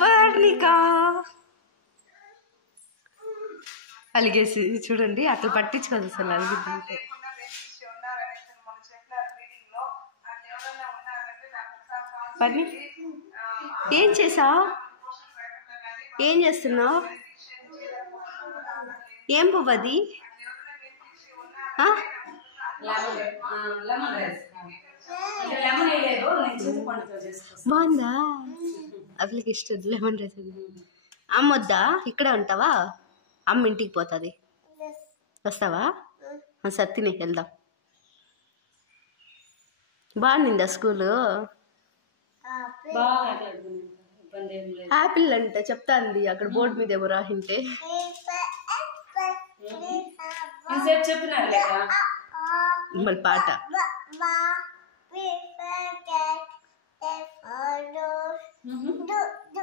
వర్ణిక అలిగేసి చూడండి, అట్లా పట్టించుకోదు అసలు అలిగిద్దంటే. పని ఏం చేసావు? ఏం చేస్తున్నావు? ఏం పువ్వు అది? బాగుందా? అసలుకి ఇష్టం లెమన్ రైస్. అమ్మ వద్దా? ఇక్కడే ఉంటావా? అమ్మ ఇంటికి పోతుంది, వస్తావా? సత్తిని వెళ్దాం. బాగుందా స్కూలు? యాపిల్ అంట చెప్తాంది అక్కడ బోర్డు మీద ఏమో రాహింటే. మళ్ళీ పాట